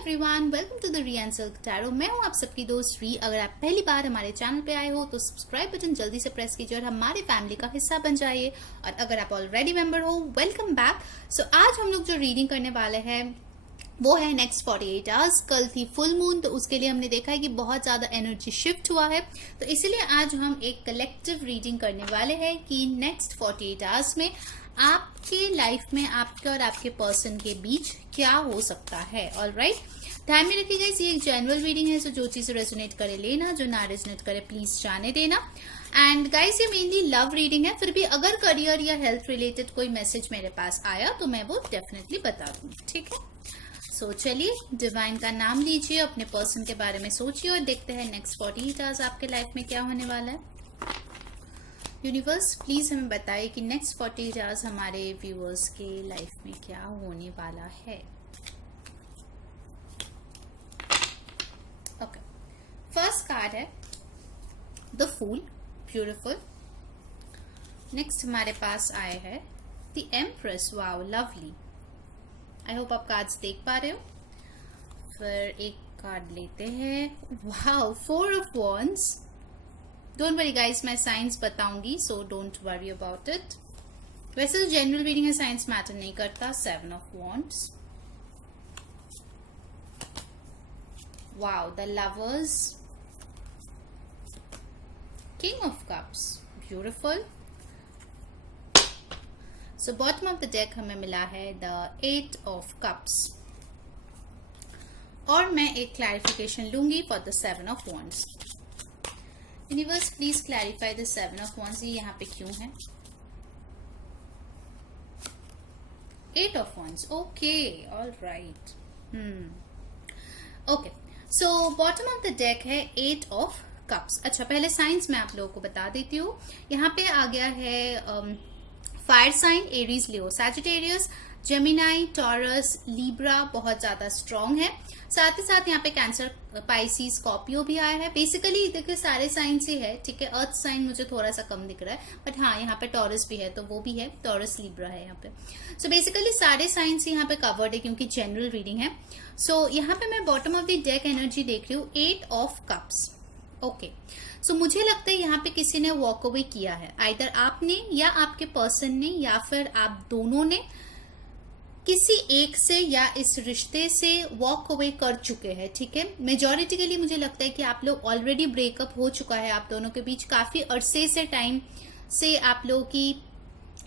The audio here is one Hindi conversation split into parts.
Everyone, welcome to the Riya and silk tarot. मैं हूं आप सबकी दोस्त री। अगर आप पहली बार हमारे चैनल पे आए हो तो सब्सक्राइब बटन जल्दी से प्रेस कीजिए और हमारे फैमिली का हिस्सा बन जाइए। और अगर आप ऑलरेडी मेंबर हो, वेलकम बैक। सो आज हम लोग जो रीडिंग करने वाले हैं वो है नेक्स्ट 48 आवर्स। कल थी फुल मून, तो उसके लिए हमने देखा है कि बहुत ज्यादा एनर्जी शिफ्ट हुआ है, तो इसीलिए आज हम एक कलेक्टिव रीडिंग करने वाले हैं कि नेक्स्ट 48 आवर्स में आपके लाइफ में आपके और आपके पर्सन के बीच क्या हो सकता है। ऑलराइट, ध्यान में रखिएगा, ये एक जनरल रीडिंग है, तो जो चीज रेजोनेट करे लेना, जो ना रेजोनेट करे प्लीज जाने देना। एंड गाइस, ये मेनली लव रीडिंग है, फिर भी अगर करियर या हेल्थ रिलेटेड कोई मैसेज मेरे पास आया तो मैं वो डेफिनेटली बता दूंगी, ठीक है। सो चलिए, डिवाइन का नाम लीजिए, अपने पर्सन के बारे में सोचिए और देखते हैं नेक्स्ट 48 आवर्स आपके लाइफ में क्या होने वाला है। यूनिवर्स प्लीज हमें बताइए कि नेक्स्ट 48 आवर्स हमारे व्यूअर्स के लाइफ में क्या होने वाला है। ओके, फर्स्ट कार्ड है द फूल, ब्यूटिफुल। नेक्स्ट हमारे पास आए है the empress, wow lovely. I hope आप कार्ड्स देख पा रहे हो। फिर एक कार्ड लेते हैं, wow 4 of wands. Don't worry guys, मैं साइंस बताऊंगी, so don't worry about it. वैसे तो जनरल रीडिंग है, साइंस मैटर नहीं करता। 7 of wands, wow the lovers, king of cups, beautiful. So bottom of the deck हमें मिला है द 8 ऑफ कप्स, और मैं एक क्लैरिफिकेशन लूंगी for the 7 of wands. Universe please clarify the 7 of wands, ये यहाँ पे क्यों है। 8 of wands, okay, alright. Okay, so bottom of the deck है 8 ऑफ कप्स। अच्छा, पहले साइंस मैं आप लोगों को बता देती हूँ। यहाँ पे आ गया है फायर साइन, एरीज, लियो, सैजिटेरियस, जेमिनाई, टॉरस, लीब्रा बहुत ज्यादा स्ट्रांग है। साथ ही साथ यहाँ पे कैंसर, पाइसिस, स्कॉर्पियो भी आया है। बेसिकली देखिए सारे साइंस ही है, ठीक है। अर्थ साइन मुझे थोड़ा सा कम दिख रहा है, बट हाँ यहाँ पे टॉरस भी है, तो वो भी है, टॉरस, लीब्रा है यहाँ पे। सो बेसिकली सारे साइंस यहाँ पे कवर्ड है क्योंकि जनरल रीडिंग है। सो यहाँ पे मैं bottom of the deck energy देख रही हूँ, 8 ऑफ कप्स। ओके, सो मुझे लगता है यहाँ पे किसी ने वॉक अवे किया है, आइदर आपने या आपके पर्सन ने या फिर आप दोनों ने किसी एक से या इस रिश्ते से वॉक अवे कर चुके हैं, ठीक है। मेजॉरिटी के लिए मुझे लगता है कि आप लोग ऑलरेडी ब्रेकअप हो चुका है आप दोनों के बीच। काफी अरसे से टाइम से आप लोगों की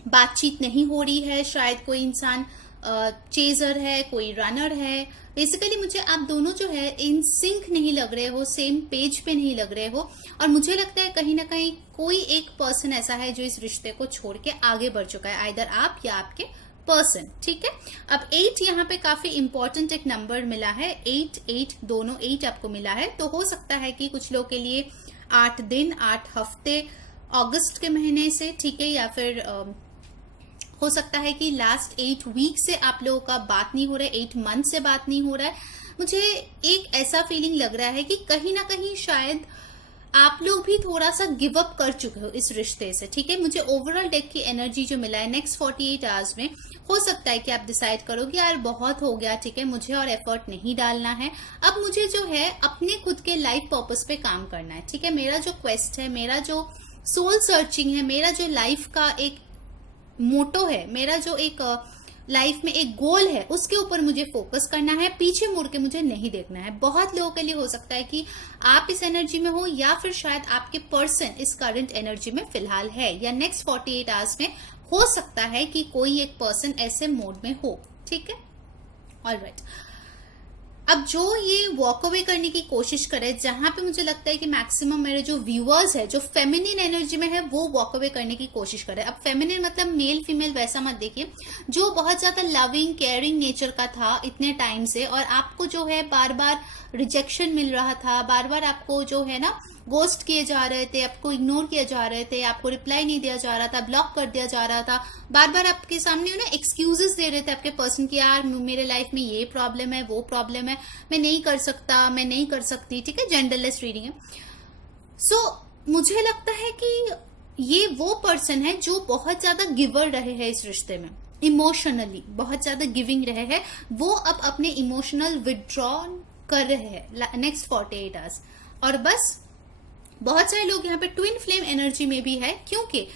बातचीत नहीं हो रही है। शायद कोई इंसान चेजर है, कोई रनर है। बेसिकली मुझे आप दोनों जो है इन सिंक नहीं लग रहे हो, सेम पेज पे नहीं लग रहे हो, और मुझे लगता है कहीं ना कहीं कोई एक पर्सन ऐसा है जो इस रिश्ते को छोड़ के आगे बढ़ चुका है, आइदर आप या आपके पर्सन, ठीक है। अब 8 यहाँ पे काफी इंपॉर्टेंट एक नंबर मिला है, 8 दोनों 8 आपको मिला है, तो हो सकता है कि कुछ लोग के लिए 8 दिन 8 हफ्ते अगस्त के महीने से, ठीक है, या फिर हो सकता है कि लास्ट 8 वीक से आप लोगों का बात नहीं हो रहा है, 8 मंथ से बात नहीं हो रहा है। मुझे एक ऐसा फीलिंग लग रहा है कि कहीं ना कहीं शायद आप लोग भी थोड़ा सा गिव अप कर चुके हो इस रिश्ते से, ठीक है। मुझे ओवरऑल डेक की एनर्जी जो मिला है नेक्स्ट 48 आवर्स में, हो सकता है कि आप डिसाइड करो कि यार बहुत हो गया, ठीक है, मुझे और एफर्ट नहीं डालना है, अब मुझे जो है अपने खुद के लाइफ पर्पस पे काम करना है, ठीक है। मेरा जो क्वेस्ट है, मेरा जो सोल सर्चिंग है, मेरा जो लाइफ का एक मोटो है, मेरा जो एक लाइफ में एक गोल है, उसके ऊपर मुझे फोकस करना है, पीछे मुड़ के मुझे नहीं देखना है। बहुत लोगों के लिए हो सकता है कि आप इस एनर्जी में हो, या फिर शायद आपके पर्सन इस करंट एनर्जी में फिलहाल है, या नेक्स्ट 48 आवर्स में हो सकता है कि कोई एक पर्सन ऐसे मोड में हो, ठीक है। ऑलराइट, अब जो ये वॉक अवे करने की कोशिश करे, जहां पे मुझे लगता है कि मैक्सिमम मेरे जो व्यूअर्स है जो फेमिनिन एनर्जी में है वो वॉक अवे करने की कोशिश करे। अब फेमिनिन मतलब मेल फीमेल वैसा मत देखिए, जो बहुत ज्यादा लविंग केयरिंग नेचर का था इतने टाइम से, और आपको जो है बार बार रिजेक्शन मिल रहा था, बार बार आपको जो है ना गोस्ट किए जा रहे थे, आपको इग्नोर किया जा रहे थे, आपको रिप्लाई नहीं दिया जा रहा था, ब्लॉक कर दिया जा रहा था, बार बार आपके सामने ना एक्सक्यूजेस दे रहे थे आपके पर्सन की, यार मेरे लाइफ में ये प्रॉब्लम है, वो प्रॉब्लम है, मैं नहीं कर सकता, मैं नहीं कर सकती, ठीक है। जेंडरलेस रीडिंग है। सो मुझे लगता है कि ये वो पर्सन है जो बहुत ज्यादा गिवर रहे हैं इस रिश्ते में, इमोशनली बहुत ज्यादा गिविंग रहे हैं, वो अब अपने इमोशनल विड्रॉन कर रहे हैं नेक्स्ट 48 आवर्स। और बस बहुत सारे लोग यहाँ पे ट्विन फ्लेम एनर्जी में भी है, क्योंकि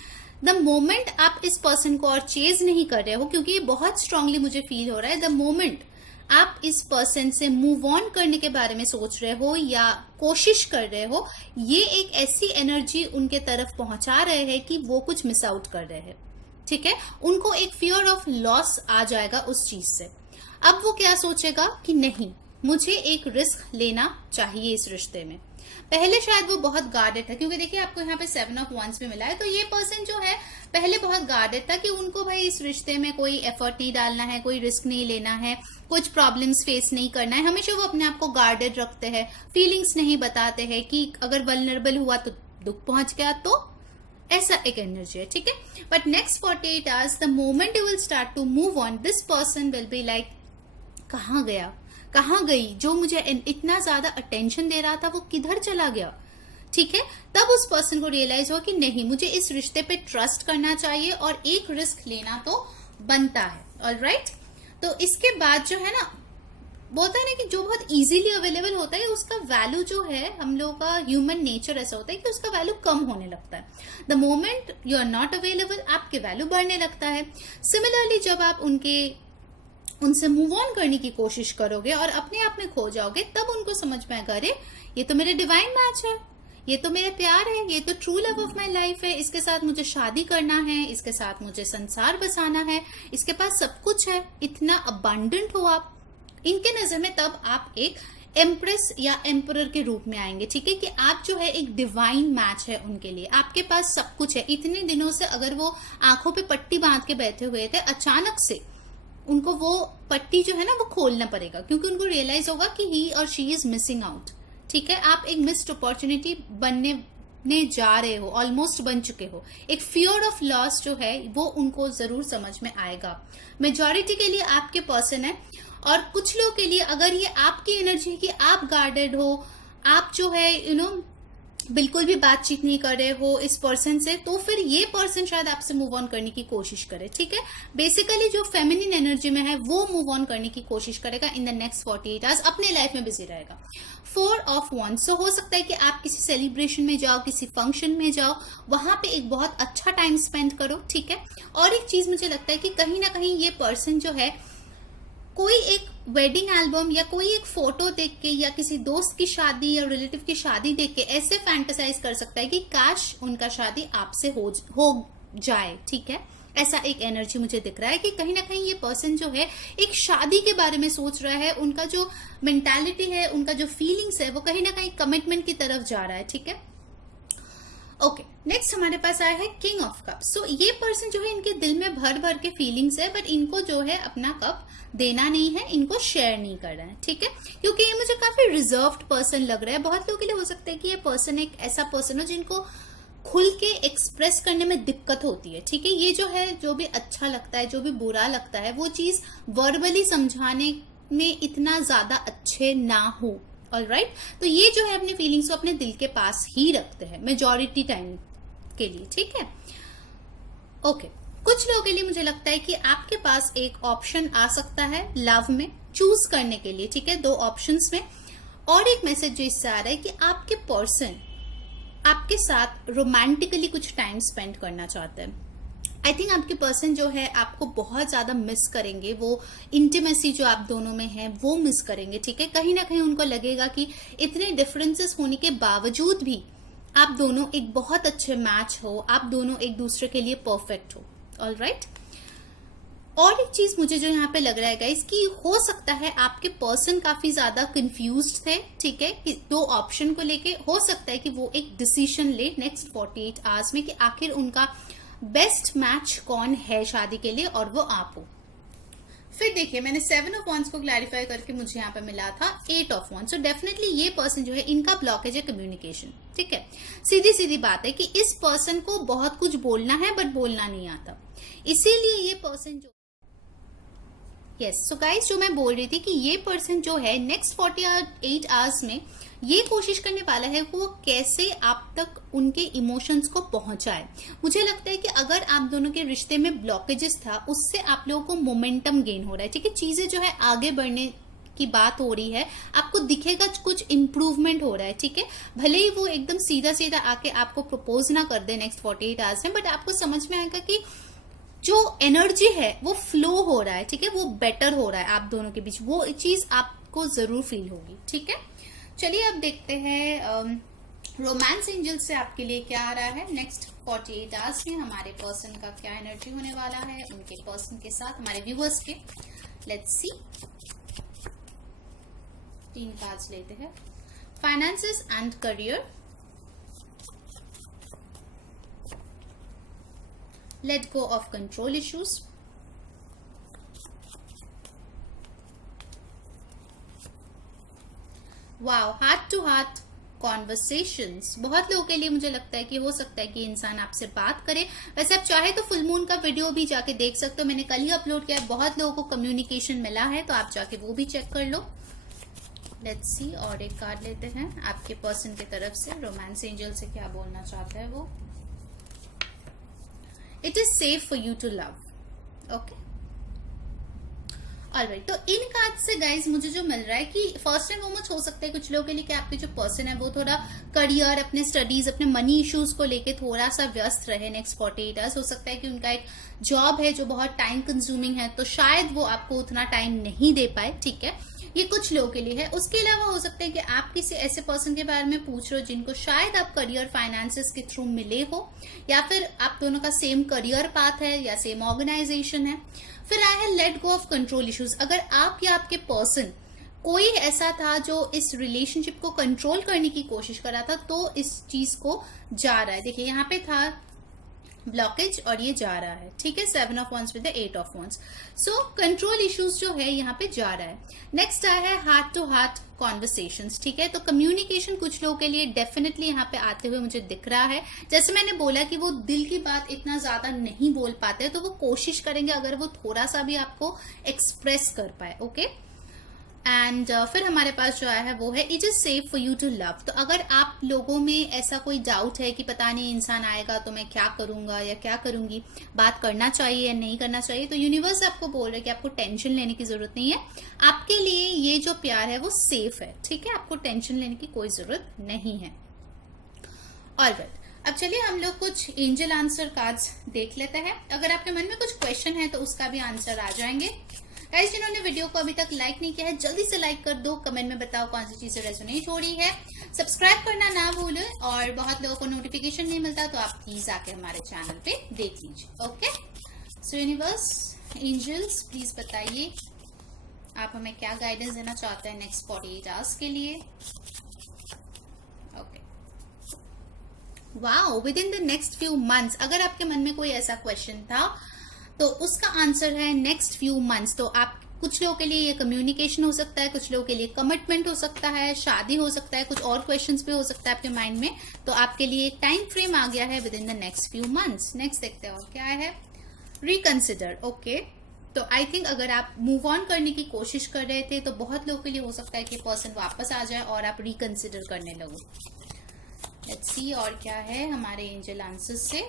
द मोमेंट आप इस पर्सन को और चेज नहीं कर रहे हो, क्योंकि ये बहुत स्ट्रांगली मुझे फील हो रहा है, द मोमेंट आप इस पर्सन से मूव ऑन करने के बारे में सोच रहे हो या कोशिश कर रहे हो, ये एक ऐसी एनर्जी उनके तरफ पहुंचा रहे हैं कि वो कुछ मिस आउट कर रहे हैं। ठीक है, उनको एक फियर ऑफ लॉस आ जाएगा उस चीज से। अब वो क्या सोचेगा कि नहीं, मुझे एक रिस्क लेना चाहिए इस रिश्ते में। पहले शायद वो बहुत गार्डेड था, क्योंकि देखिए आपको यहाँ पे 7 ऑफ wands में मिला है, तो ये पर्सन जो है पहले बहुत गार्डेड था कि उनको भाई इस रिश्ते में कोई एफर्ट नहीं डालना है, कोई रिस्क नहीं लेना है, कुछ प्रॉब्लम्स फेस नहीं करना है। हमेशा वो अपने आप को गार्डेड रखते हैं, फीलिंग्स नहीं बताते हैं कि अगर वल्नरेबल हुआ तो दुख पहुंच गया, तो ऐसा एक एनर्जी है। ठीक है, but next 48 hours the moment you will start to move on, this person will be like कहाँ गया, कहाँ गई, जो मुझे इतना ज्यादा अटेंशन दे रहा था वो किधर चला गया। ठीक है, तब उस पर्सन को रियलाइज हो कि नहीं, मुझे इस रिश्ते पे ट्रस्ट करना चाहिए और एक रिस्क लेना तो बनता है। ऑलराइट, तो इसके बाद जो है ना, बोलता है ना कि जो बहुत इजीली अवेलेबल होता है उसका वैल्यू जो है, हम लोगों का ह्यूमन नेचर ऐसा होता है कि उसका वैल्यू कम होने लगता है। The moment you are not available, आपके वैल्यू बढ़ने लगता है। सिमिलरली जब आप उनसे मूव ऑन करने की कोशिश करोगे और अपने आप में खो जाओगे, तब उनको समझ में आएगा, अरे ये तो मेरे डिवाइन मैच है, ये तो मेरे प्यार है, ये तो true love of my life है, इसके साथ मुझे शादी करना है, इसके साथ मुझे संसार बसाना है, इसके पास सब कुछ है, इतना अबंडेंट हो आप इनके नजर में। तब आप एक एम्प्रेस या एम्परर के रूप में आएंगे। ठीक है, कि आप जो है एक डिवाइन मैच है उनके लिए, आपके पास सब कुछ है। इतने दिनों से अगर वो आंखों पे पट्टी बांध के बैठे हुए थे, अचानक से उनको वो पट्टी जो है ना वो खोलना पड़ेगा, क्योंकि उनको रियलाइज होगा कि ही और शी इज मिसिंग आउट। ठीक है, आप एक मिस्ड अपॉर्चुनिटी बनने जा रहे हो, ऑलमोस्ट बन चुके हो। एक फियर ऑफ लॉस जो है वो उनको जरूर समझ में आएगा। मेजॉरिटी के लिए आपके पर्सन है, और कुछ लोग के लिए अगर ये आपकी एनर्जी है कि आप गार्डेड हो, आप जो है बिल्कुल भी बातचीत नहीं कर रहे हो इस पर्सन से, तो फिर ये पर्सन शायद आपसे मूव ऑन करने की कोशिश करे। ठीक है, बेसिकली जो फेमिनिन एनर्जी में है वो मूव ऑन करने की कोशिश करेगा इन द नेक्स्ट 48 आवर्स, अपने लाइफ में बिजी रहेगा। 4 ऑफ wands, सो हो सकता है कि आप किसी सेलिब्रेशन में जाओ, किसी फंक्शन में जाओ, वहां पे एक बहुत अच्छा टाइम स्पेंड करो। ठीक है, और एक चीज मुझे लगता है कि कहीं ना कहीं ये पर्सन जो है कोई एक वेडिंग एल्बम या कोई एक फोटो देख के या किसी दोस्त की शादी या रिलेटिव की शादी देख के ऐसे फैंटेसाइज कर सकता है कि काश उनका शादी आपसे हो जाए। ठीक है, ऐसा एक एनर्जी मुझे दिख रहा है कि कहीं ना कहीं ये पर्सन जो है एक शादी के बारे में सोच रहा है, उनका जो मेंटालिटी है, उनका जो फीलिंग्स है, वो कहीं ना कहीं कमिटमेंट की तरफ जा रहा है। ठीक है, ओके, नेक्स्ट हमारे पास आया है किंग ऑफ कप्स। सो ये पर्सन जो है इनके दिल में भर भर के फीलिंग्स है, बट इनको जो है अपना कप देना नहीं है, इनको शेयर नहीं कर रहा है। ठीक है, क्योंकि ये मुझे काफी रिजर्व्ड पर्सन लग रहा है। बहुत लोगों के लिए हो सकता है कि ये पर्सन एक ऐसा पर्सन हो जिनको खुल के एक्सप्रेस करने में दिक्कत होती है। ठीक है, ये जो है, जो भी अच्छा लगता है, जो भी बुरा लगता है, वो चीज वर्बली समझाने में इतना ज्यादा अच्छे ना हो। ऑलराइट, तो ये जो है अपनी फीलिंग्स को अपने दिल के पास ही रखते हैं मेजॉरिटी टाइम के लिए। ठीक है, ओके, कुछ लोगों के लिए मुझे लगता है कि आपके पास एक ऑप्शन आ सकता है लव में चूज करने के लिए। ठीक है, 2 ऑप्शंस में, और एक मैसेज जो इससे आ रहा है कि आपके पर्सन आपके साथ रोमांटिकली कुछ टाइम स्पेंड करना चाहते हैं। आई थिंक आपके पर्सन जो है आपको बहुत ज्यादा मिस करेंगे, वो इंटीमेसी जो आप दोनों में है वो मिस करेंगे। ठीक है, कहीं ना कहीं उनको लगेगा कि इतने डिफरेंसेस होने के बावजूद भी आप दोनों एक बहुत अच्छे मैच हो, आप दोनों एक दूसरे के लिए परफेक्ट हो। ऑलराइट, और एक चीज मुझे जो यहाँ पे लग रहा है गाइस कि हो सकता है आपके पर्सन काफी ज्यादा कंफ्यूज्ड थे। ठीक है, कि 2 ऑप्शन को लेके हो सकता है कि वो एक डिसीजन ले नेक्स्ट 48 आवर्स में कि आखिर उनका बेस्ट मैच कौन है शादी के लिए, और वो आप हो। फिर देखिए, मैंने 7 ऑफ wands को क्लैरिफाई करके मुझे यहाँ पे मिला था 8 ऑफ wands। सो डेफिनेटली ये पर्सन जो है इनका ब्लॉकेज है कम्युनिकेशन। ठीक है, सीधी सीधी बात है कि इस पर्सन को बहुत कुछ बोलना है बट बोलना नहीं आता, इसीलिए ये पर्सन जो सो गाइस, जो मैं बोल रही थी कि ये पर्सन जो है नेक्स्ट 48 आवर्स में ये कोशिश करने वाला है कि वो कैसे आप तक उनके इमोशंस को पहुंचाए। मुझे लगता है कि अगर आप दोनों के रिश्ते में ब्लॉकेजेस था, उससे आप लोगों को मोमेंटम गेन हो रहा है, ठीक है, चीजें जो है आगे बढ़ने की बात हो रही है, आपको दिखेगा कुछ इंप्रूवमेंट हो रहा है, ठीक है। भले ही वो एकदम सीधा सीधा आके आपको प्रपोज ना कर दे नेक्स्ट 48 आवर्स में, बट आपको समझ में आएगा कि जो एनर्जी है वो फ्लो हो रहा है, ठीक है, वो बेटर हो रहा है आप दोनों के बीच, वो चीज आपको जरूर फील होगी, ठीक है। चलिए अब देखते हैं रोमांस एंजल से आपके लिए क्या आ रहा है नेक्स्ट 48 आवर्स में। हमारे पर्सन का क्या एनर्जी होने वाला है उनके पर्सन के साथ, हमारे व्यूअर्स के। लेट्स सी, 3 कार्ड्स लेते हैं। Finances and career, let go of control issues, wow, heart to heart conversations। बहुत लोगों के लिए मुझे लगता है कि हो सकता है कि इंसान आपसे बात करे। वैसे आप चाहे तो फुल मून का वीडियो भी जाके देख सकते हो, मैंने कल ही अपलोड किया है, बहुत लोगों को कम्युनिकेशन मिला है, तो आप जाके वो भी चेक कर लो। लेट्स सी, और एक कार्ड लेते हैं आपके पर्सन की तरफ से, रोमांस एंजल से क्या बोलना चाहता है वो। It is safe for you to love, okay. Alright, तो इन कार्ड से गाइज मुझे जो मिल रहा है कि फर्स्ट एंड फॉरमोस्ट हो सकता है कुछ लोगों के लिए कि आपके जो पर्सन है वो थोड़ा करियर, अपने स्टडीज, अपने मनी इश्यूज को लेके थोड़ा सा व्यस्त रहे नेक्स्ट 48 आवर्स। हो सकता है कि उनका एक जॉब है जो बहुत टाइम कंज्यूमिंग है, तो शायद वो आपको उतना टाइम नहीं दे पाए, ठीक है, ये कुछ लोगों के लिए है। उसके अलावा हो सकता है कि आप किसी ऐसे पर्सन के बारे में पूछ रहे हो जिनको शायद आप करियर फाइनेंसेस के थ्रू मिले हो, या फिर आप दोनों का सेम करियर पाथ है या सेम ऑर्गेनाइजेशन है। फिर आया है let go of control issues. अगर आप या आपके पर्सन कोई ऐसा था जो इस रिलेशनशिप को कंट्रोल करने की कोशिश कर रहा था, तो इस चीज को जा रहा है। देखिए यहाँ पे था ब्लॉकेज और ये जा रहा है, ठीक है, 7 of wands with the 8 of wands. So control issues जो है यहाँ पे जा रहा है। नेक्स्ट आया है हार्ट टू हार्ट कॉन्वर्सेशंस, ठीक है, तो कम्युनिकेशन कुछ लोगों के लिए डेफिनेटली यहाँ पे आते हुए मुझे दिख रहा है। जैसे मैंने बोला कि वो दिल की बात इतना ज्यादा नहीं बोल पाते, तो वो कोशिश करेंगे अगर वो थोड़ा सा भी आपको एक्सप्रेस कर पाए, ओके। एंड फिर हमारे पास जो आया है वो है it is safe for you to love. तो अगर आप लोगों में ऐसा कोई डाउट है कि पता नहीं इंसान आएगा तो मैं क्या करूंगा या क्या करूंगी, बात करना चाहिए या नहीं करना चाहिए, तो यूनिवर्स आपको बोल रहा है कि आपको टेंशन लेने की जरूरत नहीं है, आपके लिए ये जो प्यार है वो सेफ है, ठीक है, आपको टेंशन लेने की कोई जरूरत नहीं है। ऑलराइट, अब चलिए हम लोग कुछ एंजल आंसर कार्ड्स देख लेते हैं। अगर आपके मन में कुछ क्वेश्चन है तो उसका भी आंसर आ जाएंगे। गाइस, जिन्होंने वीडियो को अभी तक लाइक नहीं किया है जल्दी से लाइक कर दो, कमेंट में बताओ कौन सी चीजें रेजोनेट हो रही है, सब्सक्राइब करना ना भूलें, और बहुत लोगों को नोटिफिकेशन नहीं मिलता तो आप प्लीज आके हमारे चैनल पे देख लीजिए, okay. So universe, angels, please बताइए आप हमें क्या गाइडेंस देना चाहते हैं नेक्स्ट 48 आवर्स के लिए, okay. Wow, with in the next few months, अगर आपके मन में कोई ऐसा क्वेश्चन था तो उसका आंसर है नेक्स्ट फ्यू मंथ्स। तो आप कुछ लोगों के लिए ये कम्युनिकेशन हो सकता है, कुछ लोगों के लिए कमिटमेंट हो सकता है, शादी हो सकता है, कुछ और क्वेश्चंस भी हो सकता है आपके माइंड में, तो आपके लिए एक टाइम फ्रेम आ गया है with in the next few months. Next देखते हैं और क्या है, रिकंसिडर, ओके। तो आई थिंक अगर आप मूव ऑन करने की कोशिश कर रहे थे तो बहुत लोगों के लिए हो सकता है कि पर्सन वापस आ जाए और आप रिकंसिडर करने लगो। लेट्स सी और क्या है हमारे एंजल आंसर्स से।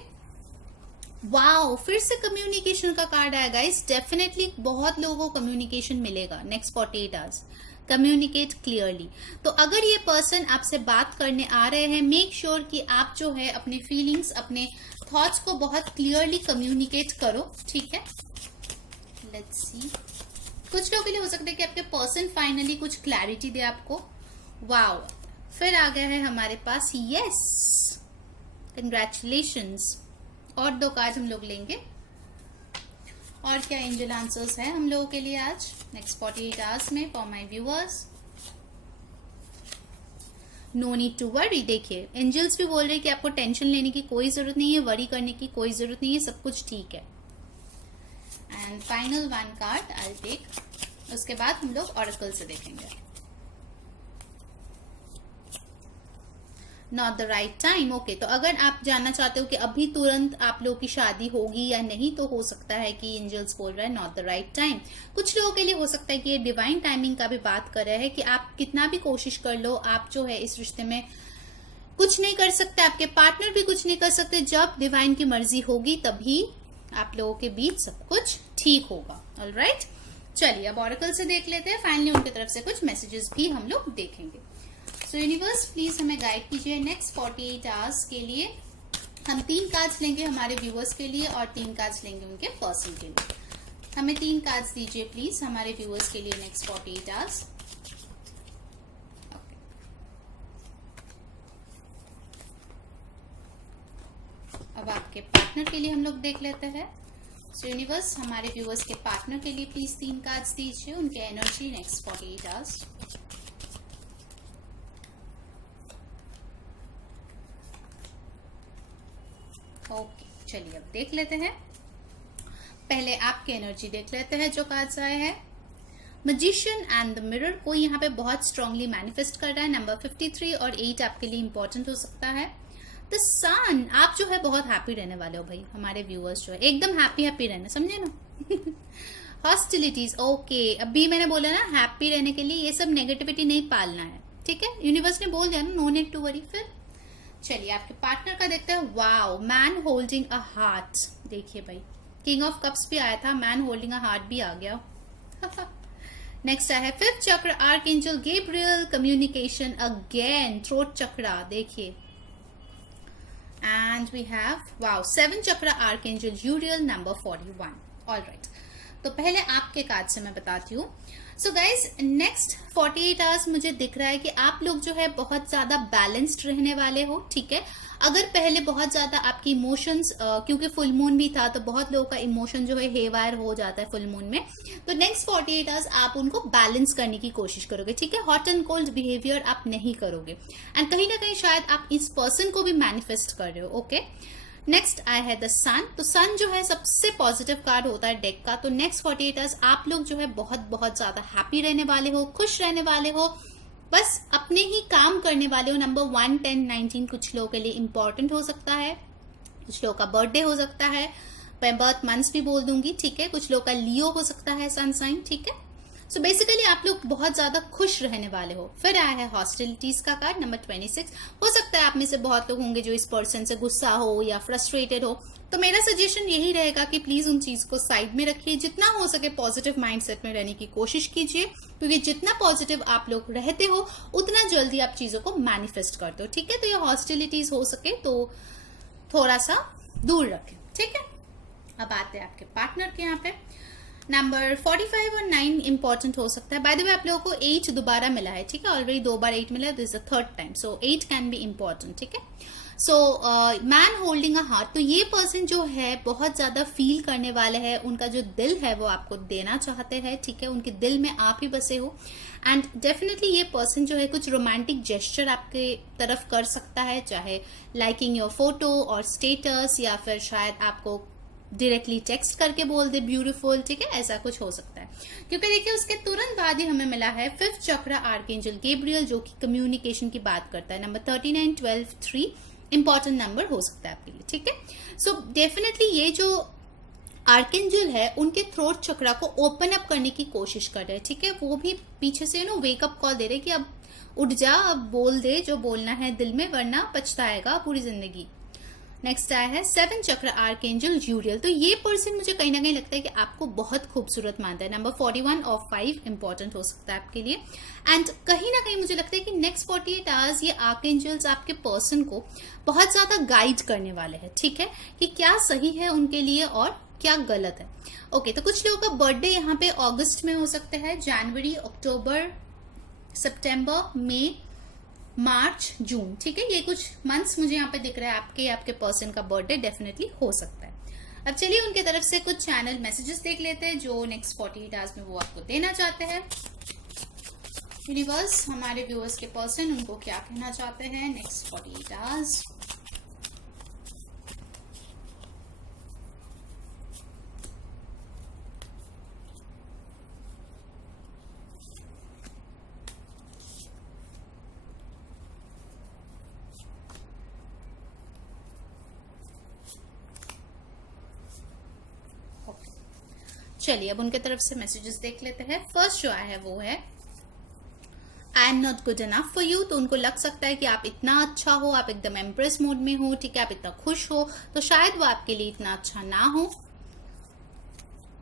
वाओ, फिर से कम्युनिकेशन का कार्ड आया गाइस। डेफिनेटली बहुत लोगों को कम्युनिकेशन मिलेगा नेक्स्ट 48 आवर्स। Communicate clearly. तो अगर ये पर्सन आपसे बात करने आ रहे हैं, मेक श्योर कि आप जो है अपने फीलिंग्स, अपने थॉट्स को बहुत क्लियरली कम्युनिकेट करो, ठीक है। लेट्स सी, कुछ लोगों के लिए हो सकता है कि आपके पर्सन फाइनली कुछ क्लैरिटी दे आपको। वाओ, फिर आ गया है हमारे पास यस, कंग्रेचुलेशंस। और 2 कार्ड हम लोग लेंगे। और क्या एंजल आंसर्स है हम लोगों के लिए आज नेक्स्ट 48 आवर्स में for my viewers. No need to worry. देखिए, एंजल्स भी बोल रहे हैं कि आपको टेंशन लेने की कोई जरूरत नहीं है, वरी करने की कोई जरूरत नहीं है, सब कुछ ठीक है। And final 1 card I take, उसके बाद हम लोग ऑरेकल से देखेंगे। Not the right time. Okay, तो अगर आप जानना चाहते हो कि अभी तुरंत आप लोगों की शादी होगी या नहीं, तो हो सकता है कि एंजल्स बोल रहा है नॉट द राइट टाइम। कुछ लोगों के लिए हो सकता है कि ये डिवाइन टाइमिंग का भी बात कर रहा है कि आप कितना भी कोशिश कर लो, आप जो है इस रिश्ते में कुछ नहीं कर सकते, आपके पार्टनर भी कुछ नहीं कर सकते। जब डिवाइन की मर्जी होगी तभी आप लोगों के बीच सब कुछ ठीक होगा। ऑलराइट, चलिए अब ऑरेकल से देख लेते हैं। फाइनली उनकी तरफ से कुछ मैसेजेस भी हम लोग देखेंगे। सो यूनिवर्स प्लीज हमें गाइड कीजिए नेक्स्ट 48 आवर्स के लिए। हम 3 कार्ड्स लेंगे हमारे व्यूअर्स के लिए और 3 कार्ड्स लेंगे उनके पर्सन के लिए। हमें 3 कार्ड्स दीजिए प्लीज हमारे व्यूअर्स के लिए नेक्स्ट 48 आवर्स। अब आपके पार्टनर के लिए हम लोग देख लेते हैं। सो यूनिवर्स हमारे व्यूअर्स के पार्टनर के लिए प्लीज 3 कार्ड्स दीजिए, उनके एनर्जी नेक्स्ट 48 आवर्स। ओके, चलिए अब देख लेते हैं। पहले आपके एनर्जी देख लेते हैं जो कार्ड्स आए हैं। मैजिशियन एंड द मिरर को यहाँ पे बहुत स्ट्रांगली मैनिफेस्ट कर रहा है। नंबर 53 और 8 आपके लिए इंपॉर्टेंट हो सकता है। द सन, आप जो है बहुत हैप्पी रहने वाले हो भाई। हमारे व्यूअर्स जो है एकदम हैप्पी हैप्पी रहना, समझे ना। हॉस्टिलिटीज, ओके, अभी मैंने बोला ना हैप्पी रहने के लिए ये सब नेगेटिविटी नहीं पालना है, ठीक है। यूनिवर्स ने बोल दिया ना, नो नीड टू वरी। फिर चलिए आपके पार्टनर का देखते हैं। Wow, man holding a heart. देखिए भाई, किंग ऑफ कप्स भी आया था, मैन होल्डिंग अ हार्ट भी आ गया। नेक्स्ट है 5th चक्र, archangel Gabriel, communication again, throat चक्र देखिए। And we have wow 7th चक्र, आर्कएंजल यूरियल, नंबर 41। ऑलराइट, तो पहले आपके कार्ड से मैं बताती हूँ। सो गाइज नेक्स्ट 48 आवर्स मुझे दिख रहा है कि आप लोग जो है बहुत ज्यादा बैलेंस्ड रहने वाले हो, ठीक है। अगर पहले बहुत ज्यादा आपकी इमोशंस, क्योंकि फुल मून भी था तो बहुत लोगों का इमोशन जो है हेवायर हो जाता है फुल मून में, तो नेक्स्ट 48 आवर्स आप उनको बैलेंस करने की कोशिश करोगे, ठीक है। हॉट एंड कोल्ड बिहेवियर आप नहीं करोगे एंड कहीं ना कहीं शायद आप इस पर्सन को भी मैनिफेस्ट कर रहे हो, ओके। नेक्स्ट आया है द सन। तो सन जो है सबसे पॉजिटिव कार्ड होता है डेक का। तो नेक्स्ट 48 आवर्स आप लोग जो है बहुत बहुत ज्यादा हैप्पी रहने वाले हो, खुश रहने वाले हो, बस अपने ही काम करने वाले हो। नंबर 1, 10, 19 कुछ लोगों के लिए इंपॉर्टेंट हो सकता है, कुछ लोगों का बर्थडे हो सकता है, मैं बर्थ मंथ्स भी बोल दूंगी, ठीक है। कुछ लोगों का लियो हो सकता है सन साइन, ठीक है। सो बेसिकली आप लोग बहुत ज्यादा खुश रहने वाले हो। फिर आया है हॉस्टिलिटीज का कार्ड, नंबर 26। हो सकता है आप में से बहुत लोग होंगे जो इस पर्सन से गुस्सा हो या फ्रस्ट्रेटेड हो, तो मेरा सजेशन यही रहेगा कि प्लीज उन चीज को साइड में रखिए, जितना हो सके पॉजिटिव माइंडसेट में रहने की कोशिश कीजिए, क्योंकि जितना पॉजिटिव आप लोग रहते हो उतना जल्दी आप चीजों को मैनिफेस्ट करते हो, ठीक है। तो ये हॉस्टिलिटीज हो सके तो थोड़ा सा दूर रखें, ठीक है। अब आते हैं आपके पार्टनर के यहाँ पे। नंबर 45 और 9 इंपॉर्टेंट हो सकता है। बाय द वे आप लोगों को 8 दोबारा मिला है, ठीक है। ऑलरेडी 2 बार 8 मिला है, this is the 3rd time, so 8 can be important, ठीक है। So man holding a heart, तो ये पर्सन जो है बहुत ज्यादा फील करने वाले हैं, उनका जो दिल है वो आपको देना चाहते हैं, ठीक है। उनके दिल में आप ही बसे हो एंड डेफिनेटली ये पर्सन जो है कुछ रोमांटिक जेस्चर आपके तरफ कर सकता है, चाहे लाइकिंग योर फोटो और स्टेटस, या फिर शायद आपको डायरेक्टली टेक्स्ट करके बोल दे ब्यूटीफुल, ठीक है। ऐसा कुछ हो सकता है, क्योंकि देखिए उसके तुरंत बाद ही हमें मिला है 5th चक्र, आर्कएंजल गैब्रियल, जो कि कम्युनिकेशन की बात करता है। नंबर 39, 12, 3 इंपॉर्टेंट नंबर हो सकता है आपके लिए, ठीक है। सो डेफिनेटली ये जो आर्कएंजल है उनके थ्रोट चक्रा को ओपन अप करने की कोशिश कर रहे हैं, ठीक है। वो भी पीछे से वेकअप कॉल दे रहे कि अब उठ जा, अब बोल दे जो बोलना है दिल में, वरना पछताएगा पूरी जिंदगी। नेक्स्ट आया है 7th चक्र, आर्कएंजल यूरियल। तो ये पर्सन मुझे कहीं ना कहीं लगता है कि आपको बहुत खूबसूरत मानता है। नंबर 41 और 5 इंपॉर्टेंट हो सकता है आपके लिए एंड कहीं ना कहीं मुझे लगता है कि नेक्स्ट 48 आवर्स ये आर्कएंजल्स आपके पर्सन को बहुत ज्यादा गाइड करने वाले हैं, ठीक है, कि क्या सही है उनके लिए और क्या गलत है। ओके, तो कुछ लोगों का बर्थडे यहाँ पे अगस्त में हो सकता है, जनवरी, अक्टूबर, सितंबर, मई, मार्च, जून, ठीक है। ये कुछ मंथ्स मुझे यहाँ पे दिख रहा है आपके पर्सन का बर्थडे डेफिनेटली हो सकता है। अब चलिए उनके तरफ से कुछ चैनल मैसेजेस देख लेते हैं जो नेक्स्ट 48 आवर्स में वो आपको देना चाहते हैं। यूनिवर्स हमारे व्यूअर्स के पर्सन उनको क्या कहना चाहते हैं नेक्स्ट 48 आवर्स। चलिए अब उनके तरफ से मैसेजेस देख लेते हैं। फर्स्ट जो आया है वो है I am not good enough for you. तो उनको लग सकता है कि आप इतना अच्छा हो, आप एकदम एम्प्रेस मोड में हो, ठीक है, आप इतना खुश हो, तो शायद वो आपके लिए इतना अच्छा ना हो।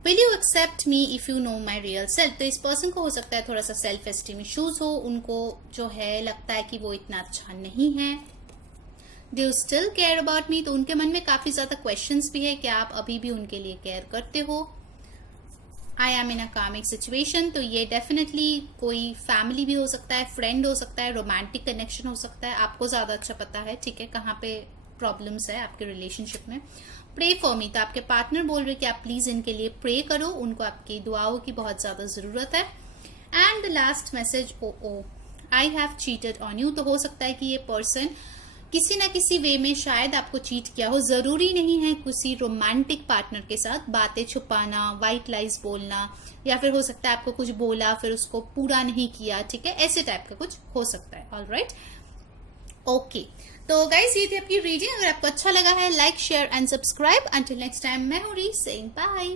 Will you accept me if you know my real self. तो इस पर्सन को हो सकता है थोड़ा सा सेल्फ एस्टीम इश्यूज हो, उनको जो है लगता है कि वो इतना अच्छा नहीं है। Do you still care about me. तो उनके मन में काफी ज्यादा क्वेश्चंस भी है कि आप अभी भी उनके लिए केयर करते हो। I am in a comic situation. तो ये डेफिनेटली कोई फैमिली भी हो सकता है, फ्रेंड हो सकता है, रोमांटिक कनेक्शन हो सकता है, आपको ज्यादा अच्छा पता है, ठीक है, कहाँ पे प्रॉब्लम्स है आपके रिलेशनशिप में। Pray for me. तो आपके पार्टनर बोल रहे कि आप प्लीज इनके लिए प्रे करो, उनको आपकी दुआओं की बहुत ज्यादा जरूरत है। And the last message, oh I have cheated on you. तो हो सकता है कि ये पर्सन किसी ना किसी वे में शायद आपको चीट किया हो। जरूरी नहीं है किसी रोमांटिक पार्टनर के साथ बातें छुपाना, वाइट लाइज बोलना, या फिर हो सकता है आपको कुछ बोला फिर उसको पूरा नहीं किया, ठीक है, ऐसे टाइप का कुछ हो सकता है। Alright, okay. तो गाइस ये थी आपकी रीडिंग। अगर आपको अच्छा लगा है like share and subscribe. Until next time, मैं हूँ री सेइंग बाय।